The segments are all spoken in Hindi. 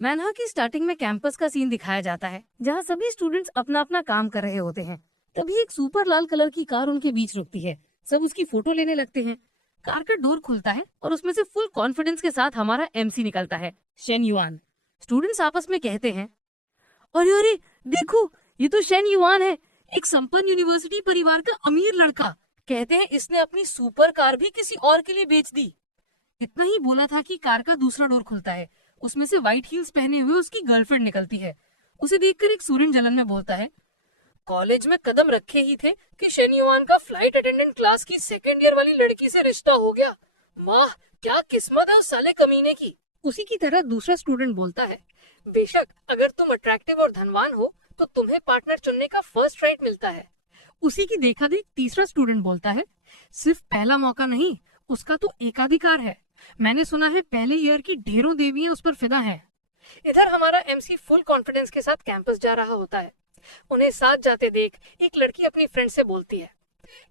मैनहा की स्टार्टिंग में कैंपस का सीन दिखाया जाता है जहाँ सभी स्टूडेंट्स अपना अपना काम कर रहे होते हैं। तभी एक सुपर लाल कलर की कार उनके बीच रुकती है। सब उसकी फोटो लेने लगते हैं। कार का डोर खुलता है और उसमें से फुल कॉन्फिडेंस के साथ हमारा एमसी निकलता है, शेन युआन। स्टूडेंट्स आपस में कहते हैं, अरे अरे देखो, ये तो शेन युआन है, एक संपन्न यूनिवर्सिटी परिवार का अमीर लड़का। कहते हैं इसने अपनी सुपर कार भी किसी और के लिए बेच दी। इतना ही बोला था कि कार का दूसरा डोर खुलता है। उसमें से व्हाइट हील्स पहने हुए उसकी गर्लफ्रेंड निकलती है। उसे देखकर एक सूरन जलन में बोलता है, कॉलेज में कदम रखे ही थे कि शेन युआन का फ्लाइट अटेंडेंट क्लास की सेकंड ईयर वाली लड़की से रिश्ता हो गया। वाह, क्या किस्मत है उस साले कमीने की। उसी की तरह दूसरा स्टूडेंट बोलता है, बेशक अगर तुम अट्रैक्टिव और धनवान हो तो तुम्हें पार्टनर चुनने का फर्स्ट राइट मिलता है। उसी की देखा देख तीसरा स्टूडेंट बोलता है, सिर्फ पहला मौका नहीं, उसका तो एकाधिकार है। मैंने सुना है पहले ईयर की ढेरों देवियां उस पर फिदा हैं। इधर हमारा एमसी फुल कॉन्फिडेंस के साथ कैंपस जा रहा होता है। उन्हें साथ जाते देख एक लड़की अपनी फ्रेंड से बोलती है,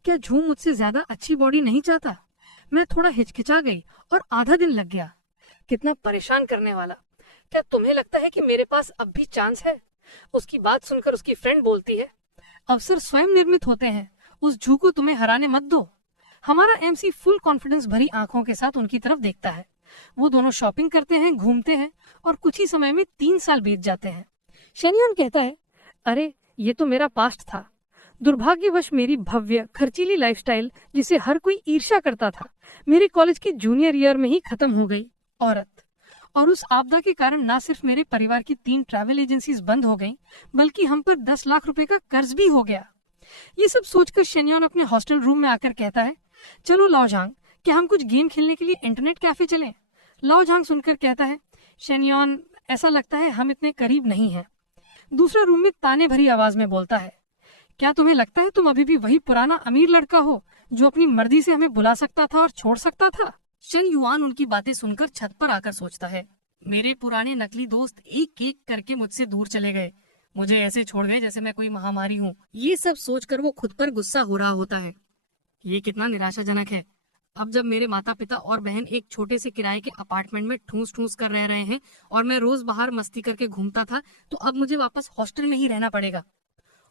क्या झूम मुझसे ज्यादा अच्छी बॉडी नहीं चाहता? मैं थोड़ा हिचकिचा गई और आधा दिन लग गया। कितना परेशान करने वाला। क्या तुम्हें लगता है कि मेरे पास अब भी चांस है? उसकी बात सुनकर उसकी फ्रेंड बोलती है, अवसर स्वयं निर्मित होते हैं, उस झू को तुम्हें हराने मत दो। हमारा एमसी फुल कॉन्फिडेंस भरी आंखों के साथ उनकी तरफ देखता है। वो दोनों शॉपिंग करते हैं, घूमते हैं और कुछ ही समय में 3 साल बीत जाते हैं। शेनियन कहता है, अरे ये तो मेरा पास्ट था। दुर्भाग्यवश मेरी भव्य खर्चीली लाइफस्टाइल, जिसे हर कोई ईर्ष्या करता था, मेरे कॉलेज की जूनियर ईयर में ही खत्म हो गई। औरत। और उस आपदा के कारण न सिर्फ मेरे परिवार की 3 ट्रैवल एजेंसीज बंद हो गईं, बल्कि हम पर 10 लाख रुपए का कर्ज भी हो गया। ये सब सोचकर शेनियन अपने हॉस्टल रूम में आकर कहता है, चलो लाओजांग, क्या हम कुछ गेम खेलने के लिए इंटरनेट कैफे चलें? लाओजांग सुनकर कहता है, शेनियन, ऐसा लगता है हम इतने करीब नहीं हैं। दूसरा रूम में ताने भरी आवाज में बोलता है, क्या तुम्हें लगता है तुम अभी भी वही पुराना अमीर लड़का हो जो अपनी मर्जी से हमें बुला सकता था और छोड़ सकता था? शेन युआन उनकी बातें सुनकर छत पर आकर सोचता है, मेरे पुराने नकली दोस्त एक एक करके मुझसे दूर चले गए, मुझे ऐसे छोड़ गए जैसे मैं कोई महामारी हूँ। ये सब सोचकर वो खुद पर गुस्सा हो रहा होता है। ये कितना निराशाजनक है। अब जब मेरे माता पिता और बहन एक छोटे से किराए के अपार्टमेंट में ठूस ठूस कर रह रहे हैं और मैं रोज बाहर मस्ती करके घूमता था, तो अब मुझे वापस हॉस्टल में ही रहना पड़ेगा।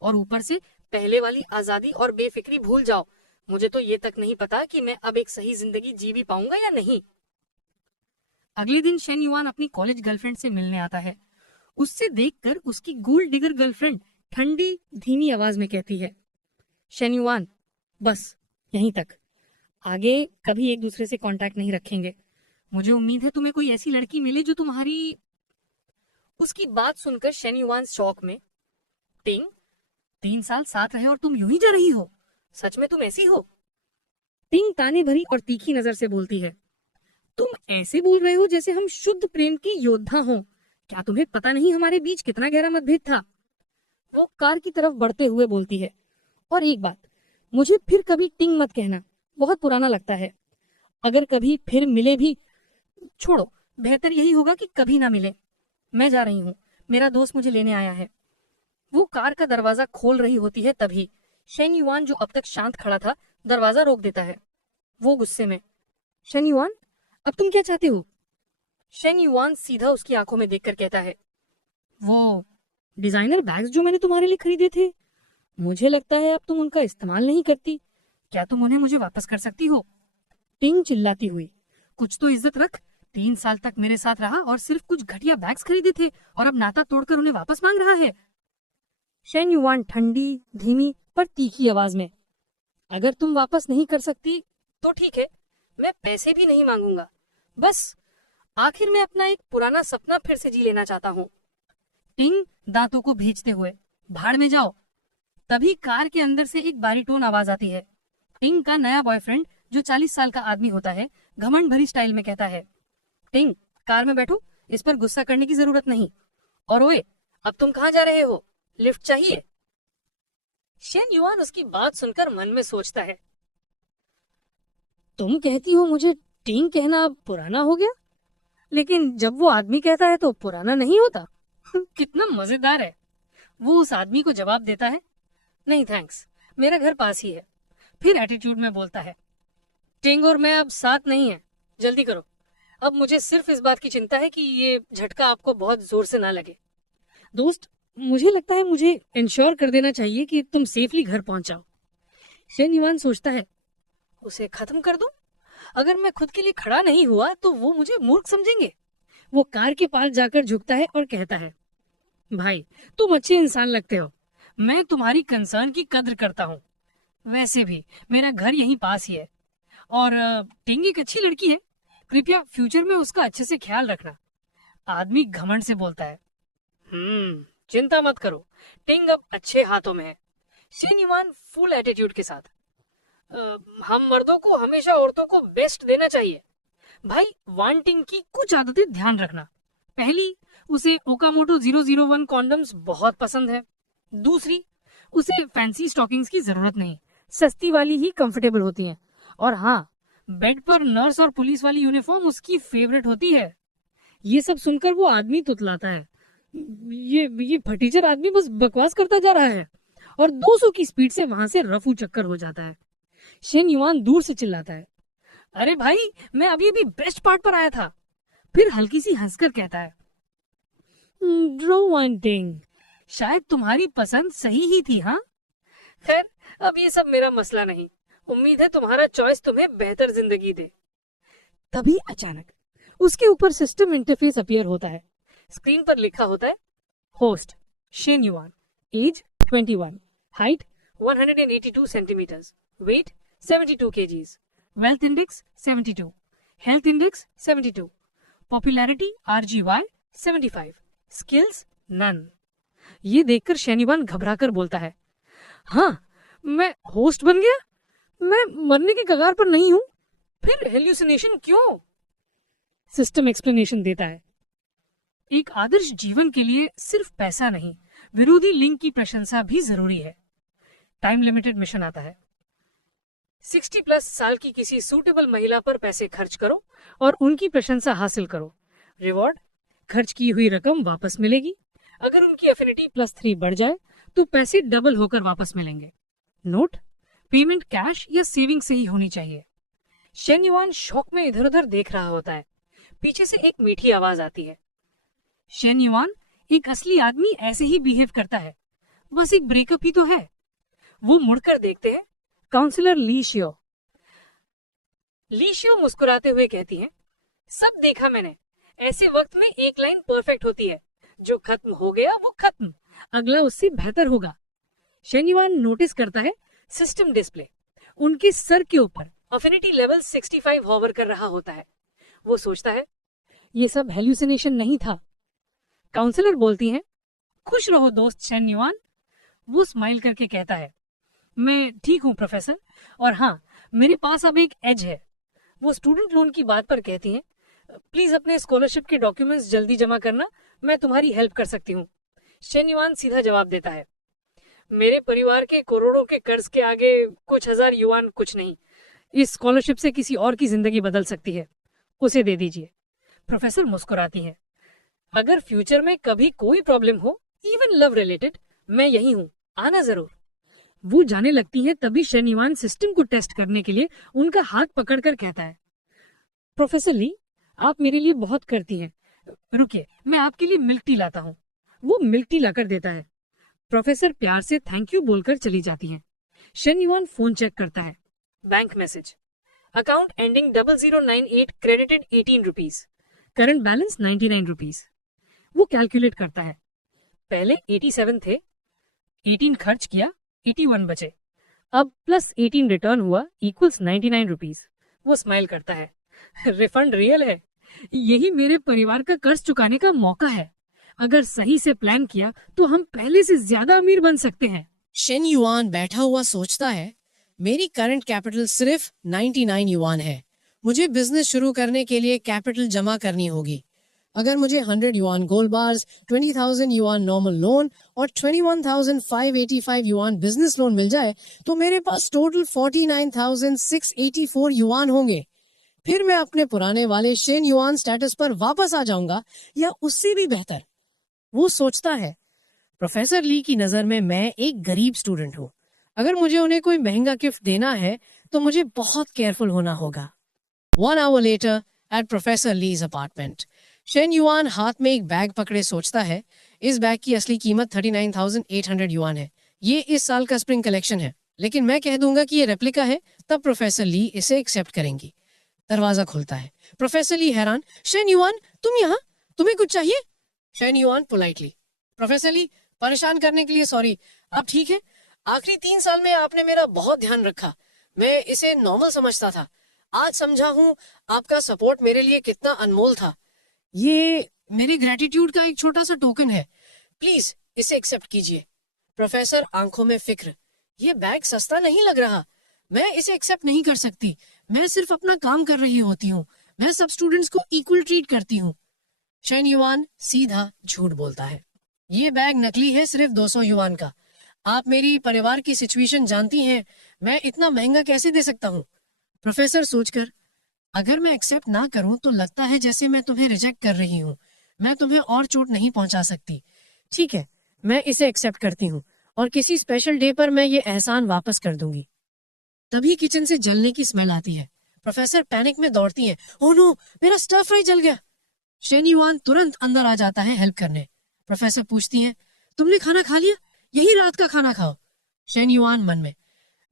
और ऊपर से पहले वाली आजादी और बेफिक्री भूल जाओ। मुझे तो ये तक नहीं पता कि मैं अब एक सही जिंदगी जी भी पाऊंगा या नहीं। अगले दिन शेन युआन अपनी कॉलेज गर्लफ्रेंड से मिलने आता है। उससे देखकर उसकी गोल्ड डिगर गर्लफ्रेंड ठंडी धीमी आवाज में कहती है, शेन युआन, बस यहीं तक, आगे कभी एक दूसरे से कांटेक्ट नहीं रखेंगे। मुझे उम्मीद है तुम्हें कोई ऐसी लड़की मिले जो तुम्हारी। उसकी बात सुनकर शेन युआन शौक में, टिंग, 3 साल साथ रहे और तुम यूं ही जा रही हो? सच में तुम ऐसी हो? टिंग ताने भरी और तीखी नजर से बोलती है, तुम ऐसे बोल रहे हो जैसे हम शुद्ध प्रेम के योद्धा हों। क्या तुम्हें पता नहीं हमारे बीच कितना गहरा मतभेद था? वो कार की तरफ बढ़ते हुए बोलती है, और एक बात, मुझे फिर कभी टिंग मत कहना, बहुत पुराना लगता है। अगर कभी फिर मिले भी, छोड़ो, बेहतर यही होगा कि कभी ना मिले। मैं जा रही हूँ, मेरा दोस्त मुझे लेने आया है। वो कार का दरवाजा खोल रही होती है, तभी शेन युआन, जो अब तक शांत खड़ा था, दरवाजा रोक देता है। वो गुस्से में, शेन युआन, अब तुम क्या चाहते हो? शेन युआन सीधा उसकी आंखों में देखकर कहता है, वो डिजाइनर बैग्स जो मैंने तुम्हारे लिए खरीदे थे, मुझे लगता है अब तुम उनका इस्तेमाल नहीं करती। क्या तुम उन्हें मुझे वापस कर सकती हो? टिंग चिल्लाती हुई, कुछ तो इज्जत रख। 3 साल तक मेरे साथ रहा और सिर्फ कुछ घटिया बैग्स खरीदे थे और अब नाता तोड़कर उन्हें वापस मांग रहा है। शेन युआन ठंडी धीमी पर तीखी आवाज में, अगर तुम वापस नहीं कर सकती तो ठीक है, मैं पैसे भी नहीं मांगूंगा। बस आखिर में अपना एक पुराना सपना फिर से जी लेना चाहता हूँ। टिंग दांतों को भींचते हुए, भाड़ में जाओ। तभी कार के अंदर से एक बारीटोन आवाज आती है। टिंग का नया बॉयफ्रेंड, जो 40 साल का आदमी होता है, घमंड भरी स्टाइल में कहता है, टिंग, कार में बैठो, इस पर गुस्सा करने की जरूरत नहीं। और ओए, अब तुम कहाँ जा रहे हो? लिफ्ट चाहिए? शेन युआन उसकी बात सुनकर मन में सोचता है, तुम कहती हो मुझे टिंग कहना पुराना हो गया, लेकिन जब वो आदमी कहता है तो पुराना नहीं होता। कितना मजेदार है। वो उस आदमी को जवाब देता है, नहीं थैंक्स, मेरा घर पास ही है। फिर एटीट्यूड में बोलता है, टिंग और मैं अब साथ नहीं है, जल्दी करो। अब मुझे सिर्फ इस बात की चिंता है कि ये झटका आपको बहुत जोर से ना लगे। दोस्त, मुझे लगता है मुझे इंश्योर कर देना चाहिए कि तुम सेफली घर पहुंच जाओ। शेन युआन सोचता है, उसे खत्म कर दूं? अगर मैं खुद के लिए खड़ा नहीं हुआ तो वो मुझे मूर्ख समझेंगे। वो कार के पास जाकर झुकता है और कहता है, भाई तुम अच्छे इंसान लगते हो, मैं तुम्हारी कंसर्न की कद्र करता हूँ। वैसे भी मेरा घर यहीं पास ही है और टिंग एक अच्छी लड़की है, कृपया फ्यूचर में उसका अच्छे से ख्याल रखना। आदमी घमंड से बोलता है, चिंता मत करो, टिंग अब अच्छे हाथों में है। शेन युआन फुल एटीट्यूड के साथ, हम मर्दों को हमेशा औरतों को बेस्ट देना चाहिए। भाई वांटिंग की कुछ आदतें ध्यान रखना। पहली, उसे ओकामोटो 001 कॉन्डम्स बहुत पसंद है। दूसरी, उसे फैंसी स्टॉकिंग्स की जरूरत नहीं, सस्ती वाली ही कंफर्टेबल होती हैं। और हाँ, बेड पर नर्स और पुलिस वाली यूनिफॉर्म उसकी फेवरेट होती है। ये सब सुनकर वो आदमी तुतलाता है, ये फटीचर आदमी बस बकवास करता जा रहा है, और 200 की स्पीड से वहां से रफू चक्कर हो जाता है। शेन युआन दूर से चिल्लाता है, अरे भाई, मैं अभी अभी बेस्ट पार्ट पर आया था। फिर हल्की सी हंसकर कहता है, रोमांटिक, शायद तुम्हारी पसंद सही ही थी। हाँ, खैर अब ये सब मेरा मसला नहीं। उम्मीद है तुम्हारा चॉइस तुम्हें बेहतर जिंदगी दे। तभी अचानक उसके ऊपर सिस्टम इंटरफेस अपीयर होता है। स्क्रीन पर लिखा होता है, host Shen Yuan, age 21, height 182 centimetres, weight 72 kgs, wealth index 72, health index 72, popularity RGY 75, skills none. ये देखकर शेन युआन घबराकर बोलता है, हाँ, मैं होस्ट बन गया? मैं मरने के कगार पर नहीं हूं, फिर हेल्यूसिनेशन क्यों? सिस्टम एक्सप्लेनेशन देता है, एक आदर्श जीवन के लिए सिर्फ पैसा नहीं, विरोधी लिंग की प्रशंसा भी जरूरी है। टाइम लिमिटेड मिशन आता है, 60+ साल की किसी सूटेबल महिला पर पैसे खर्च करो और उनकी प्रशंसा हासिल करो। रिवॉर्ड, खर्च की हुई रकम वापस मिलेगी। अगर उनकी एफिनिटी +3 बढ़ जाए तो पैसे डबल होकर वापस मिलेंगे। नोट, पेमेंट कैश या सेविंग से ही होनी चाहिए। शेन युआन शौक में इधर उधर देख रहा होता है। पीछे से एक मीठी आवाज आती है, शेन युआन, एक असली आदमी ऐसे ही बिहेव करता है, बस एक ब्रेकअप ही तो है। वो मुड़कर देखते हैं, काउंसलर ली शियो मुस्कुराते हुए कहती हैं, सब देखा मैंने, ऐसे वक्त में एक लाइन परफेक्ट होती है, जो खत्म हो गया वो खत्म, अगला उससे बेहतर होगा। शेन युआन नोटिस करता है, सिस्टम डिस्प्ले उनके सर के ऊपर अफिनिटी लेवल 65 हॉवर कर रहा होता है। वो सोचता है, ये सब हेल्यूसिनेशन नहीं था। काउंसलर बोलती हैं, खुश रहो दोस्त शेन युआन। वो स्माइल करके कहता है, मैं ठीक हूँ प्रोफेसर, और हाँ, मेरे पास अब एक एज है। वो स्टूडेंट लोन की बात पर कहती हैं, प्लीज अपने स्कॉलरशिप के डॉक्यूमेंट्स जल्दी जमा करना, मैं तुम्हारी हेल्प कर सकती हूँ। शेन युआन सीधा जवाब देता है, मेरे परिवार के करोड़ों के कर्ज के आगे कुछ हजार युआन कुछ नहीं। इस स्कॉलरशिप से किसी और की जिंदगी बदल सकती है, उसे दे दीजिए। प्रोफेसर मुस्कुराती हैं, अगर फ्यूचर में कभी कोई प्रॉब्लम हो, इवन लव रिलेटेड, मैं यही हूँ, आना जरूर। वो जाने लगती है, तभी शेन युआन सिस्टम को टेस्ट करने के लिए उनका हाथ पकड़कर कहता है, प्रोफेसर ली, आप मेरे लिए बहुत करती हैं, रुकिए मैं आपके लिए मिल्क टी लाता हूँ। वो मिल्क टी लाकर देता है। प्रोफेसर प्यार से थैंक यू बोलकर चली जाती हैं। शेन युआन फोन चेक करता है, bank message, account ending 0098 credited 18 rupees, current balance 99 rupees. वो कैलकुलेट करता है, पहले 87 थे, 18 खर्च किया, 81 बचे, अब +18 रिटर्न हुआ इक्वल्स 99 रुपीज। वो स्माइल करता है, रिफंड रियल है, यही मेरे परिवार का कर्ज चुकाने का मौका है। अगर सही से प्लान किया तो हम पहले से ज्यादा अमीर बन सकते हैं। शेन युआन बैठा हुआ सोचता है, मेरी करंट कैपिटल सिर्फ 99 युआन है। मुझे बिजनेस शुरू करने के लिए कैपिटल जमा करनी होगी। अगर मुझे 100 yuan gold bars, 20,000 yuan normal loan और 21,585 युआन बिजनेस लोन मिल जाए तो मेरे पास टोटल 49,684 युआन होंगे। फिर मैं अपने पुराने वाले शेन युआन स्टेटस पर वापस आ जाऊंगा, या उससे भी बेहतर। वो सोचता है, प्रोफेसर ली की नजर में मैं एक गरीब स्टूडेंट हूँ। अगर मुझे उन्हें कोई महंगा गिफ्ट देना है तो मुझे बहुत केयरफुल होना होगा। 1 hour later, at Professor Lee's apartment. Shane yuan हाथ में एक बैग पकड़े सोचता है, इस बैग की असली कीमत 39,800 युआन है। ये इस साल का स्प्रिंग कलेक्शन है, लेकिन मैं कह दूंगा कि ये रेप्लिका है, तब प्रोफेसर ली इसे एक्सेप्ट करेंगी। दरवाजा खुलता है। प्रोफेसर ली हैरान, शेन युआन तुम यहाँ, तुम्हें कुछ चाहिए? शेन युआन पोलाइटली, प्रोफेसर ली परेशान करने के लिए सॉरी, आप ठीक है? आखिरी 3 साल में आपने मेरा बहुत ध्यान रखा, मैं इसे नॉर्मल समझता था, आज समझा हूँ आपका सपोर्ट मेरे लिए कितना अनमोल था। ये मेरी ग्रेटिट्यूड का एक छोटा सा टोकन है, प्लीज इसे एक्सेप्ट कीजिए। प्रोफेसर आंखों में फिक्र, ये बैग सस्ता नहीं लग रहा, मैं इसे एक्सेप्ट नहीं कर सकती, मैं सिर्फ अपना काम कर रही होती हूँ, मैं सब स्टूडेंट्स को इक्वल ट्रीट करती हूँ। शेन युआन सीधा झूठ बोलता है, ये बैग नकली है, सिर्फ 200 युआन का। आप मेरी परिवार की सिचुएशन जानती हैं, मैं इतना महंगा कैसे दे सकता हूँ? प्रोफेसर सोचकर, अगर मैं एक्सेप्ट ना करूं तो लगता है जैसे मैं तुम्हें रिजेक्ट कर रही हूँ, मैं तुम्हें और चोट नहीं पहुंचा सकती। ठीक है, मैं इसे एक्सेप्ट करती हूँ और किसी स्पेशल डे पर मैं ये एहसान वापस कर दूंगी। तभी किचन से जलने की स्मेल आती है। प्रोफेसर पैनिक में दौड़ती है, ओह नो, मेरा स्टर फ्राई जल गया। शेन युआन तुरंत अंदर आ जाता है हेल्प करने। प्रोफेसर पूछती है, तुमने खाना खा लिया? यही रात का खाना खाओ। शेन युआन मन में,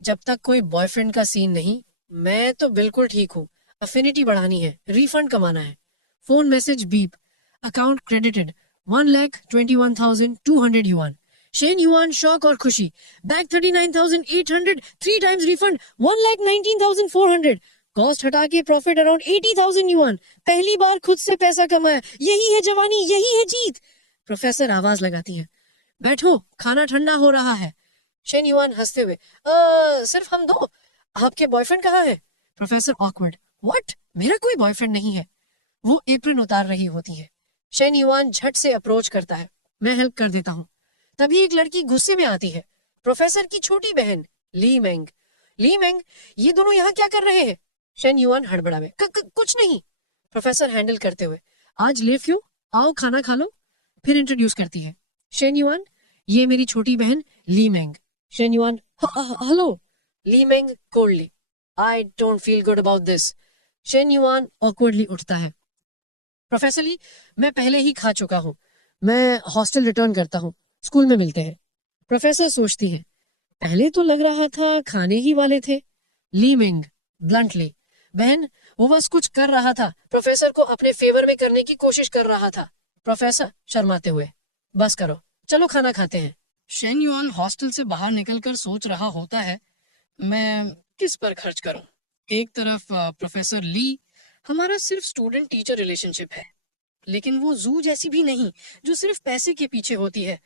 जब तक कोई बॉयफ्रेंड का सीन नहीं, मैं तो बिल्कुल ठीक हूँ। अफिनिटी बढ़ानी है, रिफंड कमाना है। Phone message beep, account credited 1,21,200 yuan. Shen yuan shock और खुशी, बैग 39,800, 3 टाइम्स रिफंड 1,19,400, कॉस्ट हटा के प्रॉफिट अराउंड 80,000 युआन। पहली बार खुद से पैसा कमाया, यही है जवानी, यही है जीत। प्रोफेसर आवाज लगाती है, बैठो, खाना ठंडा हो रहा है। शेन युआन हंसते हुए, सिर्फ हम दो, आपके बॉयफ्रेंड कहाँ है? प्रोफेसर ऑकवर्ड, व्हाट, मेरा कोई बॉयफ्रेंड नहीं है। वो एप्रन उतार रही होती है। शेन युआन झट से अप्रोच करता है, मैं हेल्प कर देता हूँ। तभी एक लड़की गुस्से में आती है, प्रोफेसर की छोटी बहन ली मेंग। ली मेंग, ये दोनों यहाँ क्या कर रहे हैं? शेन युआन हड़बड़ावे, कुछ नहीं। प्रोफेसर हैंडल करते हुए, आज लेव क्यों, आओ खाना खा लो। फिर इंट्रोड्यूस करती है, शेन युआन, ये मेरी छोटी बहन Li Meng. Shen Yuan, hello. Li Meng coldly, I don't feel good about this. Shen Yuan awkwardly उठता है, प्रोफेसर ली, मैं पहले ही खा चुका हूँ, मैं हॉस्टल रिटर्न करता हूँ, स्कूल में मिलते हैं। प्रोफेसर सोचती है, पहले तो लग रहा था खाने ही वाले थे। ली मिंग ब्लंटली, बहन वो बस कुछ कर रहा था, प्रोफेसर को अपने फेवर में करने की कोशिश कर रहा था। प्रोफेसर शर्माते हुए, बस करो, चलो खाना खाते हैं। शेन युआन हॉस्टल से बाहर निकलकर सोच रहा होता है, मैं किस पर खर्च करूं? एक तरफ प्रोफेसर ली, हमारा सिर्फ स्टूडेंट टीचर रिलेशनशिप है, लेकिन वो जू जैसी भी नहीं जो सिर्फ पैसे के पीछे होती है।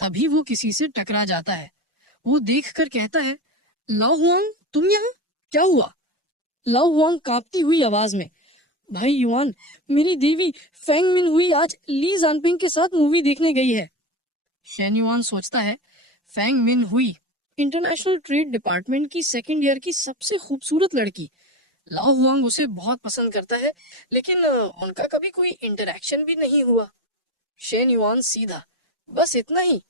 तभी वो किसी से टकरा जाता है। वो देखकर कहता है, लाओ हुआंग, तुम यहाँ, क्या हुआ? लाओ हुआंग कांपती हुई आवाज में, भाई युआन, मेरी देवी फेंग मिन हुई आज ली जानपिंग के साथ मूवी देखने गई है। शेन युआन सोचता है, फेंग मिन हुई इंटरनेशनल ट्रेड डिपार्टमेंट की सेकंड ईयर की सबसे खूबसूरत लड़की। लाओ हुआंग उसे बहुत पसंद करता है, लेकिन उनका कभी कोई इंटरेक्शन भी नहीं हुआ। शेन युआन सीधा, बस इतना ही।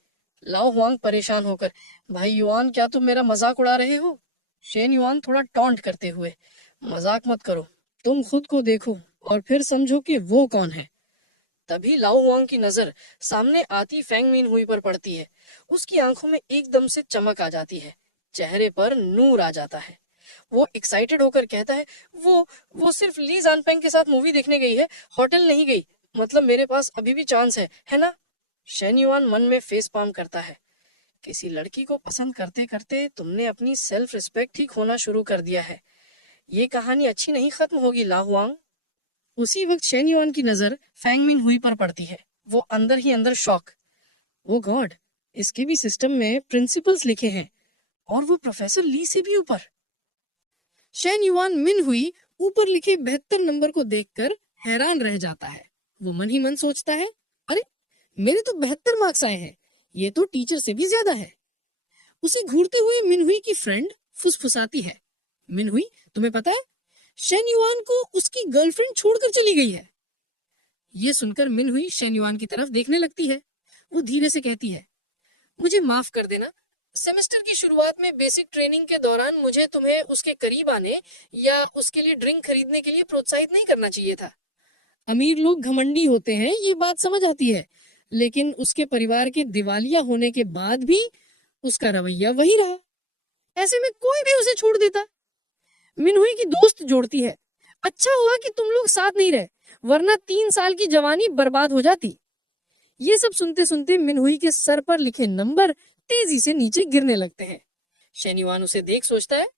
लाओ हुआंग परेशान होकर, भाई युआन, क्या तुम मेरा मजाक उड़ा रहे हो? शेन युआन थोड़ा टॉन्ट करते हुए, मजाक मत करो, तुम खुद को देखो और फिर समझो कि वो कौन है। तभी लाओ हुआंग की नजर सामने आती फेंग मिन हुई पर पड़ती है। उसकी आंखों में एकदम से चमक आ जाती है, चेहरे पर नूर आ जाता है। वो एक्साइटेड होकर कहता है, वो सिर्फ ली जानपेंग के साथ मूवी देखने गई है, होटल नहीं गई, मतलब मेरे पास अभी भी चांस है ना? शेन युआन मन में फेस पाम करता है, किसी लड़की को पसंद करते करते तुमने अपनी सेल्फ रिस्पेक्ट ही खोना शुरू कर दिया है। ये कहानी अच्छी नहीं खत्म होगी ला हुआंग। उसी वक्त शेन युआन की नजर फैंग मिन हुई पर पड़ती है। वो अंदर ही अंदर शॉक, वो गॉड, इसके भी सिस्टम में प्रिंसिपल्स लिखे हैं और वो प्रोफेसर ली से भी ऊपर। शेन युआन मिन हुई ऊपर लिखे 72 नंबर को देखकर हैरान रह जाता है। वो मन ही मन सोचता है, अरे मेरे तो 72 मार्क्स आए हैं, ये तो टीचर से भी ज्यादा है। उसे घूरते हुए मिनहुई की फ्रेंड फुसफुसाती है, मिनहुई, तुम्हें पता है शेन युआन को उसकी गर्लफ्रेंड छोड़कर चली गई है। ये सुनकर मिनहुई शेन युआन की तरफ देखने लगती है। वो धीरे से कहती है, मुझे माफ कर देना, सेमेस्टर की शुरुआत में बेसिक ट्रेनिंग के दौरान मुझे तुम्हें उसके करीब आने या उसके लिए ड्रिंक खरीदने के लिए प्रोत्साहित नहीं करना चाहिए था। अमीर लोग घमंडी होते हैं, ये बात समझ आती है, लेकिन उसके परिवार के दिवालिया होने के बाद भी उसका रवैया वही रहा। ऐसे में कोई भी उसे छोड़ देता। मिनहुई की दोस्त जोड़ती है, अच्छा हुआ कि तुम लोग साथ नहीं रहे, वरना 3 साल की जवानी बर्बाद हो जाती। ये सब सुनते सुनते मिनहुई के सर पर लिखे नंबर तेजी से नीचे गिरने लगते हैं। शेनयुआन उसे देख सोचता है,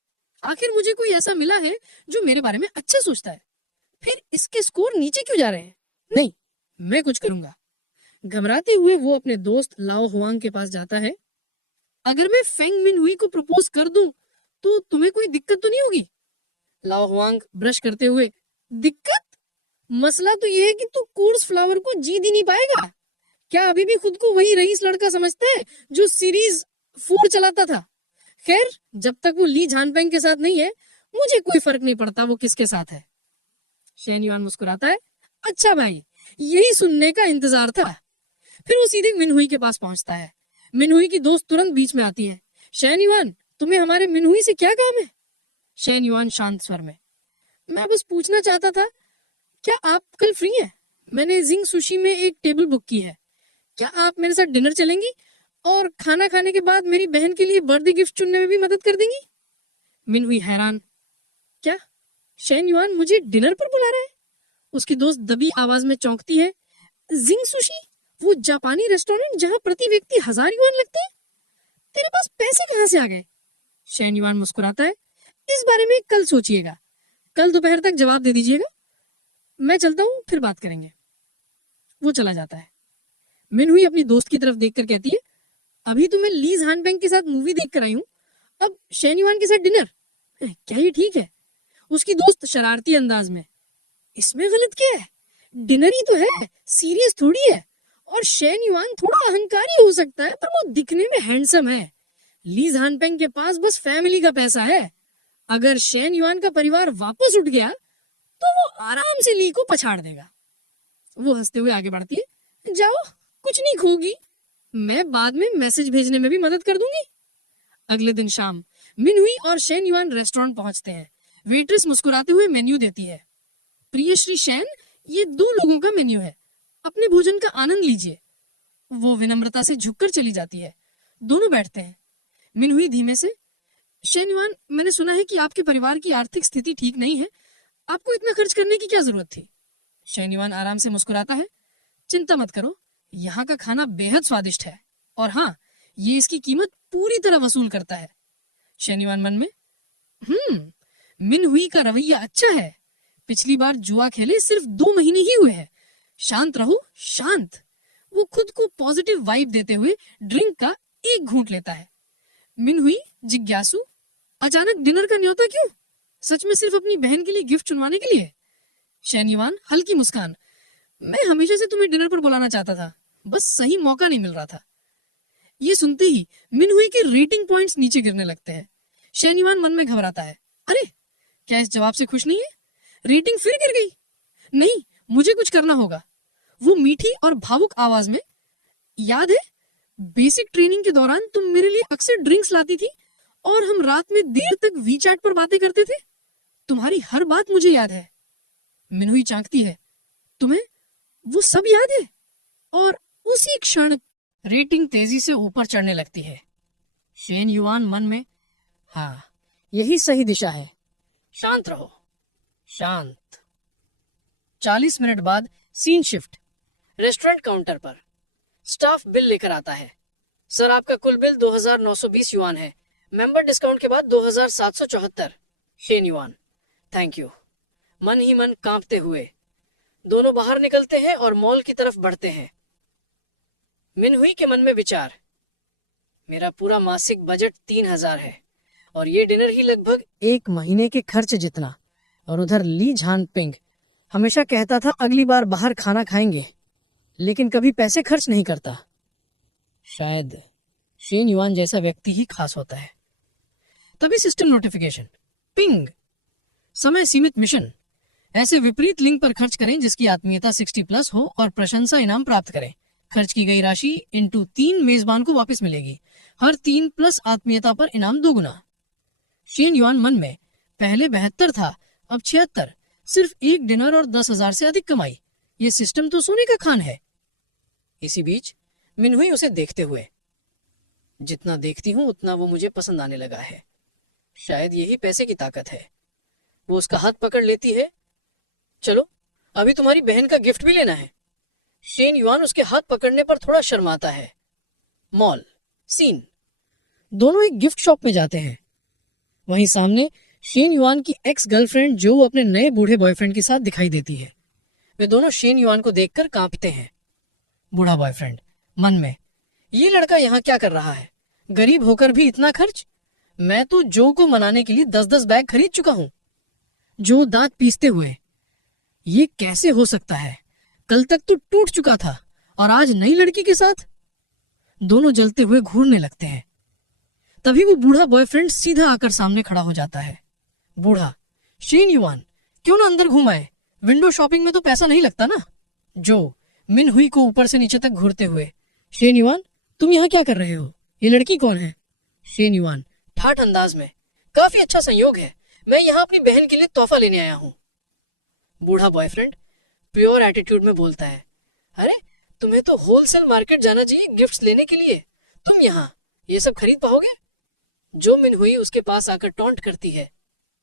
आखिर मुझे कोई ऐसा मिला है जो मेरे बारे में अच्छा सोचता है, फिर इसके स्कोर नीचे क्यों जा रहे हैं? नहीं, मैं कुछ करूंगा। घबराते हुए वो अपने दोस्त लाओ हुआंग के पास जाता है। अगर मैं फेंग मिनहुई को प्रपोज कर दूं तो तुम्हें कोई दिक्कत तो नहीं होगी? लाओ हुआंग ब्रश करते हुए, दिक्कत? मसला तो ये है कि तू कोर्स फ्लावर को जीत ही नहीं पाएगा। क्या अभी भी खुद को वही रईस लड़का समझता है जो सीरीज 4 चलाता था? खैर, जब तक वो ली झानपेंग के साथ नहीं है, मुझे कोई फर्क नहीं पड़ता वो किसके साथ है। शेनयुआन मुस्कुराता है, अच्छा भाई, यही सुनने का इंतजार था। फिर वो सीधे मिनहुई के पास पहुंचता है। मिनहुई की दोस्त तुरंत बीच में आती है। शेनयुआन, तुम्हें हमारे मिनहुई से क्या काम है? शेनयुआन शांत स्वर में, मैं बस पूछना चाहता था, क्या आप कल फ्री हैं? मैंने जिंग सुशी में एक टेबल बुक की है, क्या आप मेरे साथ डिनर चलेंगी और खाना खाने के बाद मेरी बहन के लिए बर्थडे गिफ्ट चुनने में भी मदद कर देंगी? मिनहुई हैरान, क्या शेनयुआन मुझे डिनर पर बुला रहा है? उसकी दोस्त दबी आवाज में चौंकती है, जिंग सुशी, वो जापानी रेस्टोरेंट जहां प्रति व्यक्ति 1000 युआन लगते हैं? तेरे पास पैसे कहां से आ गए? शेनयुआन मुस्कुराता है, इस बारे में कल सोचिएगा, कल दोपहर तक जवाब दे दीजिएगा। मैं चलता हूँ, फिर बात करेंगे। वो चला जाता है। मिनहुई अपनी दोस्त की तरफ देखकर कहती है, अभी तो मैं ली झानपेंग के साथ मूवी देख कर आई हूँ, अब शेनयुआन के साथ डिनर? क्या ये ठीक है? उसकी दोस्त शरारती अंदाज में, इसमें गलत क्या है? डिनर ही तो है, सीरियस थोड़ी है। और शेनयुआन थोड़ा अहंकारी हो सकता है, पर वो दिखने में हैंडसम है। ली झानपेंग के पास बस फैमिली का पैसा है। अगर शेनयुआन का परिवार वापस उठ गया तो वो आराम से ली को पछाड़ देगा। वो हंसते हुए आगे बढ़ती है, जाओ, कुछ नहीं खोगी, मैं बाद में मैसेज भेजने में भी मदद कर दूंगी। अगले दिन शाम मिनहुई और शेनयुआन रेस्टोरेंट पहुंचते हैं। वेट्रेस मुस्कुराते हुए मेन्यू देती है, प्रिय श्री शेन, ये 2 लोगों का मेन्यू है, अपने भोजन का आनंद लीजिए। वो विनम्रता से झुककर चली जाती है। दोनों बैठते हैं। मिनहुई धीमे से, शेनयुआन, मैंने सुना है कि आपके परिवार की आर्थिक स्थिति ठीक नहीं है, आपको इतना खर्च करने की क्या जरूरत थी? शेनयुआन आराम से मुस्कुराता है, चिंता मत करो, यहाँ का खाना बेहद स्वादिष्ट है, और हाँ, ये इसकी कीमत पूरी तरह वसूल करता है। शेनयुआन मन में, मिनहुई का रवैया अच्छा है, पिछली बार जुआ खेले सिर्फ 2 महीने ही हुए हैं, शांत रहो, शांत। वो खुद को पॉजिटिव वाइब देते हुए ड्रिंक का एक घूंट लेता है। मिनहुई जिज्ञासु, अचानक डिनर का न्योता क्यों? सच में सिर्फ अपनी बहन के लिए गिफ्ट चुनवाने के लिए? शेनयुआन हल्की मुस्कान, मैं हमेशा से तुम्हें डिनर पर बुलाना चाहता था, बस सही मौका नहीं मिल रहा था। ये सुनते ही मिनहुई के रेटिंग पॉइंट्स नीचे गिरने लगते हैं। शेनयुआन मन में घबराता है, अरे क्या इस जवाब से खुश नहीं है? रेटिंग फिर गिर गई। नहीं, मुझे कुछ करना होगा। वो मीठी और भावुक आवाज में, याद है बेसिक ट्रेनिंग के दौरान तुम मेरे लिए अक्सर ड्रिंक्स लाती थी और हम रात में देर तक वीचैट पर बातें करते थे? तुम्हारी हर बात मुझे याद है। मिनहुई चांकती है, तुम्हें वो सब याद है? और उसी क्षण रेटिंग तेजी से ऊपर चढ़ने लगती है। शेनयुआन मन में, हाँ, यही सही दिशा है, शांत रहो, शांत। 40 मिनट बाद सीन शिफ्ट। रेस्टोरेंट काउंटर पर स्टाफ बिल लेकर आता है। सर, आपका कुल बिल 2920 युआन है, मेंबर डिस्काउंट के बाद 2774। शेनयुआन, थैंक यू। मन ही मन कांपते हुए दोनों बाहर निकलते हैं और मॉल की तरफ बढ़ते हैं। मिनहुई के मन में विचार, मेरा पूरा मासिक बजट 3000 है और ये डिनर ही लगभग 1 महीने के खर्च जितना। और उधर ली झानपिंग हमेशा कहता था अगली बार बाहर खाना खाएंगे, लेकिन कभी पैसे खर्च नहीं करता। शायद शेनयुआन जैसा व्यक्ति ही खास होता है। तभी सिस्टम नोटिफिकेशन, पिंग, समय सीमित मिशन। ऐसे विपरीत लिंक पर खर्च करें जिसकी आत्मीयता 60+ हो और प्रशंसा इनाम प्राप्त करें। खर्च की गई राशि इंटू 3 मेजबान को वापस मिलेगी। हर 3 प्लस आत्मीयता पर इनाम 2 गुना। शेन युआन मन में, पहले 72 था, अब 76, सिर्फ एक डिनर और 10,000 से अधिक कमाई। ये सिस्टम तो सोने का खान है। इसी बीच मिनहुई उसे देखते हुए, जितना देखती हूं उतना वो मुझे पसंद आने लगा है। शायद यही पैसे की ताकत है। वो उसका हाथ पकड़ लेती है। चलो, अभी तुम्हारी बहन का गिफ्ट भी लेना है। शेन युआन उसके हाथ पकड़ने पर थोड़ा शर्माता है। Mall scene. दोनों एक गिफ्ट शॉप में जाते हैं। वहीं सामने शेन युआन की एक्स गर्लफ्रेंड जो अपने नए बूढ़े बॉयफ्रेंड के साथ दिखाई देती है। वे दोनों शेन युआन को देखकर कांपते हैं। बूढ़ा बॉयफ्रेंड मन में, ये लड़का यहाँ क्या कर रहा है? गरीब होकर भी इतना खर्च? मैं तो जो को मनाने के लिए 10-10 बैग खरीद चुका हूँ। जो दांत पीसते हुए, ये कैसे हो सकता है? कल तक तो टूट चुका था और आज नई लड़की के साथ। दोनों जलते हुए घूरने लगते हैं। तभी वो बूढ़ा बॉयफ्रेंड सीधा आकर सामने खड़ा हो जाता है। बूढ़ा, शेन युआन, क्यों ना अंदर घूम आए? विंडो शॉपिंग में तो पैसा नहीं लगता ना। जो मिनहुई को ऊपर से नीचे तक घूरते हुए, शेन युआन, तुम यहाँ क्या कर रहे हो? ये लड़की कौन है? शेन युआन ठाठ अंदाज में, काफी अच्छा संयोग है, मैं यहाँ अपनी बहन के लिए तोहफा लेने आया हूँ। बूढ़ा बॉयफ्रेंड प्योर एटीट्यूड में बोलता है, अरे तुम्हें तो होलसेल मार्केट जाना चाहिए गिफ्ट्स लेने के लिए। तुम यहाँ ये सब खरीद पाओगे? जो मिनहुई उसके पास आकर टॉन्ट करती है,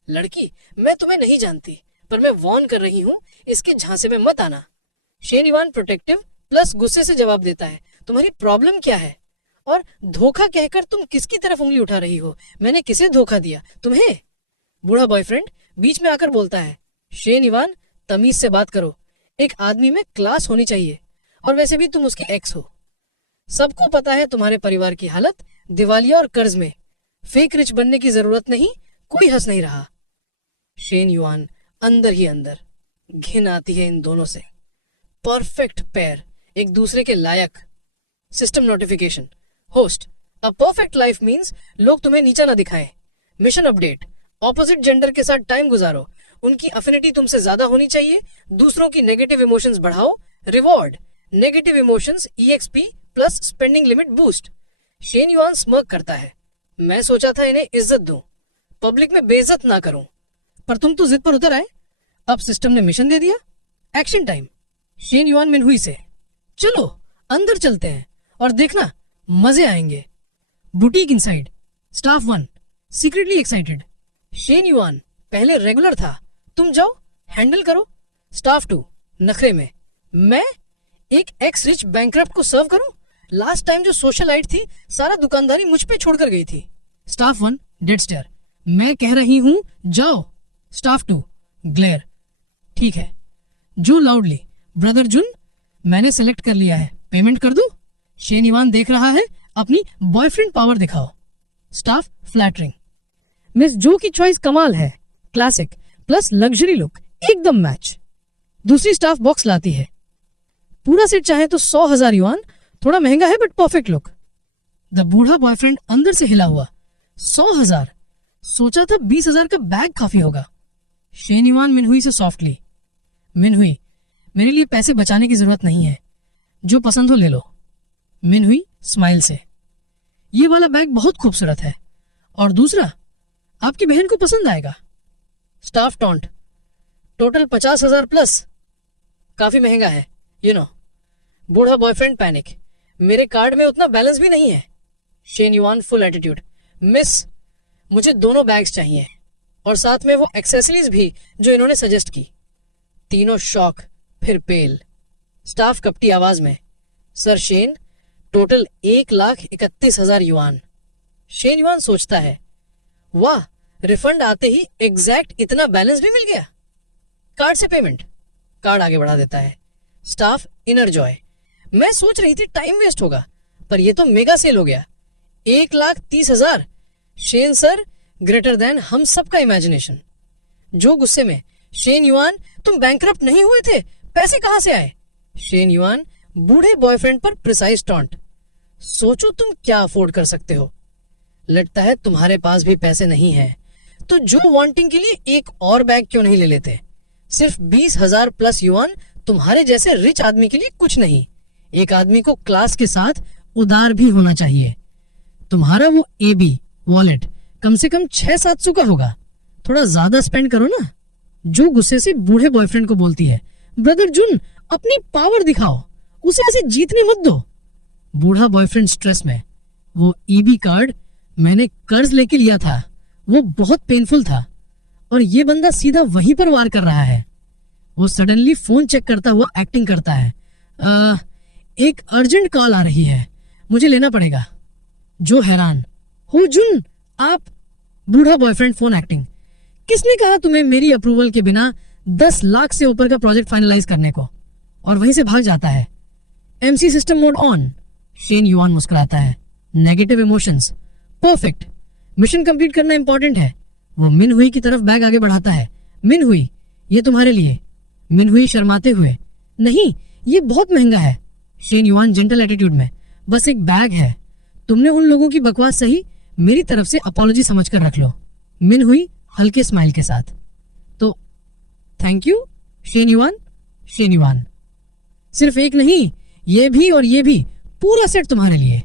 लड़की, मैं तुम्हें नहीं जानती, पर मैं वॉर्न कर रही हूँ, इसके झांसे में मत आना। शेन युआन प्रोटेक्टिव प्लस गुस्से से जवाब देता है, तुम्हारी प्रॉब्लम क्या है? और धोखा कहकर तुम किसकी तरफ उंगली उठा रही हो? मैंने किसे धोखा दिया? तुम्हें? बूढ़ा बॉयफ्रेंड बीच में आकर बोलता है, शेन युआन, तमीज से बात करो। एक आदमी में क्लास होनी चाहिए, और वैसे भी तुम उसके एक्स हो। सबको पता है तुम्हारे परिवार की हालत, दिवालिया और कर्ज में। फेक रिच बनने की जरूरत नहीं, कोई हंस नहीं रहा। शेन युआन अंदर ही अंदर घिन आती है इन दोनों से। परफेक्ट पेयर, एक दूसरे के लायक। System notification, host, a perfect life means लोग तुम्हें नीचा ना दिखाएं। मिशन अपडेट, ऑपोजिट जेंडर के साथ टाइम गुजारो, उनकी अफिनिटी तुमसे ज्यादा होनी चाहिए, दूसरों की नेगेटिव इमोशंस बढ़ाओ। Reward, negative emotions EXP plus spending limit boost. Shane yuan smirk करता है, मैं सोचा था इन्हें इज्जत दूं, पब्लिक में बेइज्जत ना करूं, पर तुम तो जिद पर उतर आए। अब सिस्टम ने मिशन दे दिया। Action time. शेन युआन मिनहुई से, चलो अंदर चलते हैं और देखना मजे आएंगे। Boutique inside. Staff 1 secretly excited. Shane yuan पहले रेगुलर था, तुम जाओ हैंडल करो। स्टाफ 2 नखरे में, मैं एक एक्स रिच बैंकरप्ट को सर्व करूं? लास्ट टाइम जो सोशलाइट थी, सारा दुकानदारी मुझ पे छोड़कर गई थी। स्टाफ 1 डेड स्टेयर, मैं कह रही हूं जाओ। स्टाफ 2 ग्लेयर, ठीक है। जो लाउडली, ब्रदर जुन, मैंने सेलेक्ट कर लिया है, पेमेंट कर दूं? शेन युआन देख रहा है, अपनी बॉयफ्रेंड पावर दिखाओ। स्टाफ फ्लैटरिंग, मिस जो की चॉइस कमाल है, क्लासिक प्लस लग्जरी लुक, एकदम मैच। दूसरी स्टाफ बॉक्स लाती है, पूरा सेट चाहे तो 100,000 युआन, थोड़ा महंगा है बट परफेक्ट लुक। द बूढ़ा बॉयफ्रेंड अंदर से हिला हुआ, 100,000, सोचा था 20,000 का बैग काफी होगा। शेन युआन मिनहुई से सॉफ्टली, मिनहुई, मेरे लिए पैसे बचाने की जरूरत नहीं है, जो पसंद हो ले लो। मिनहुई स्माइल से, ये वाला बैग बहुत खूबसूरत है, और दूसरा आपकी बहन को पसंद आएगा। स्टाफ टॉन्ट, टोटल 50,000 प्लस, काफी महंगा है, यू नो। बूढ़ा बॉयफ्रेंड पैनिक, मेरे कार्ड में उतना बैलेंस भी नहीं है। Shane yuan full attitude, miss, मुझे दोनों बैग्स चाहिए, और साथ में वो एक्सेसरीज भी जो इन्होंने सजेस्ट की। तीनों शॉक, फिर पेल। स्टाफ कपटी आवाज में, sir Shane, total 1,31,000 yuan. Shen yuan सोचता है, वाह, रिफंड आते ही एग्जैक्ट इतना बैलेंस भी मिल गया। कार्ड से पेमेंट, कार्ड आगे बढ़ा देता है। स्टाफ इनर जॉय, मैं सोच रही थी टाइम वेस्ट होगा, पर ये तो मेगा सेल हो गया। 1,30,000। शेन सर, ग्रेटर देन हम सबका इमेजिनेशन। जो गुस्से में, शेन युआन, तुम बैंकरप्ट नहीं हुए थे, पैसे कहां से आए? शेन युआन बूढ़े बॉयफ्रेंड पर प्रिसाइज टॉन्ट, सोचो तुम क्या अफोर्ड कर सकते हो। लगता है तुम्हारे पास भी पैसे नहीं है, तो जो वांटिंग के लिए एक और बैग क्यों नहीं ले लेते? सिर्फ 20,000 प्लस युआन तुम्हारे जैसे रिच आदमी के लिए कुछ नहीं। एक आदमी को क्लास के साथ उदार भी होना चाहिए। तुम्हारा वो AB वॉलेट कम से कम 600-700 का होगा, थोड़ा ज्यादा स्पेंड करो ना। जो गुस्से से बूढ़े बॉयफ्रेंड को बोलती है, ब्रदर जुन अपनी पावर दिखाओ, उसे ऐसे जीतने मत दो। बूढ़ा बॉयफ्रेंड स्ट्रेस में, वो EB कार्ड मैंने कर्ज लेके लिया था, वो बहुत पेनफुल था और ये बंदा सीधा वहीं पर वार कर रहा है। वो सडनली फोन चेक करता हुआ एक्टिंग करता है, एक अर्जेंट कॉल आ रही है, मुझे लेना पड़ेगा। जो हैरान, हो जुन आप? बूढ़ा बॉयफ्रेंड फोन एक्टिंग, किसने कहा तुम्हें मेरी अप्रूवल के बिना 10 लाख से ऊपर का प्रोजेक्ट फाइनलाइज करने को? और वहीं से भाग जाता है। MC system mode on. Shane yuan मुस्कुराता है, negative emotions perfect, mission complete करना इंपॉर्टेंट है। वो मिन हुई की तरफ बैग आगे बढ़ाता है। मिन हुई, ये तुम्हारे लिए। मिन हुई शर्माते हुए, नहीं ये बहुत महंगा है। शेन युआन जेंटल एटीट्यूड में, बस एक बैग है, तुमने उन लोगों की बकवास सही, मेरी तरफ से अपॉलॉजी समझकर रख लो। मिन हुई हल्के स्माइल के साथ, तो thank you Shane yuan. Shen yuan, सिर्फ एक नहीं, ये भी और ये भी, पूरा सेट तुम्हारे लिए।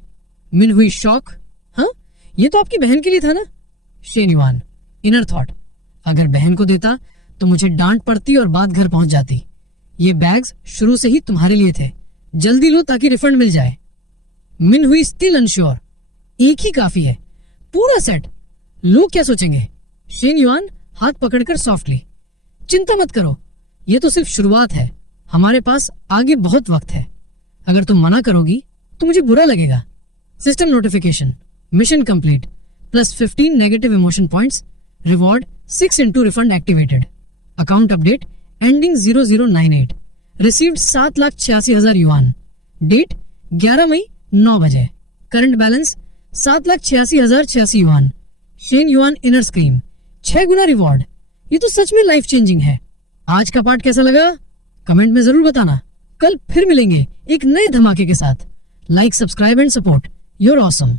मिन हुई शॉक, हाँ ये तो आपकी बहन के लिए था ना? शेन युआन इनर थॉट, अगर बहन को देता तो मुझे डांट पड़ती और बात घर पहुंच जाती। ये बैग्स शुरू से ही तुम्हारे लिए थे, जल्दी लो ताकि रिफंड मिल जाए। मिन हुई स्टिल अनश्योर, एक ही काफी है, पूरा सेट, लोग क्या सोचेंगे? शेन युआन हाथ पकड़कर सॉफ्टली, चिंता मत करो, ये तो सिर्फ शुरुआत है, हमारे पास आगे बहुत वक्त है। अगर तुम मना करोगी तो मुझे बुरा लगेगा। System notification, mission complete, +15 negative emotion points, reward 6 into refund activated, account update ending 0098, received 7,86,000 yuan, date 11 मई 9 बजे, current balance 7,86,086 yuan. Shen Yuan inner scream, 6 गुना रिवॉर्ड, ये तो सच में लाइफ चेंजिंग है। आज का पार्ट कैसा लगा कमेंट में जरूर बताना। कल फिर मिलेंगे एक नए धमाके के साथ। Like, subscribe and support, you're awesome।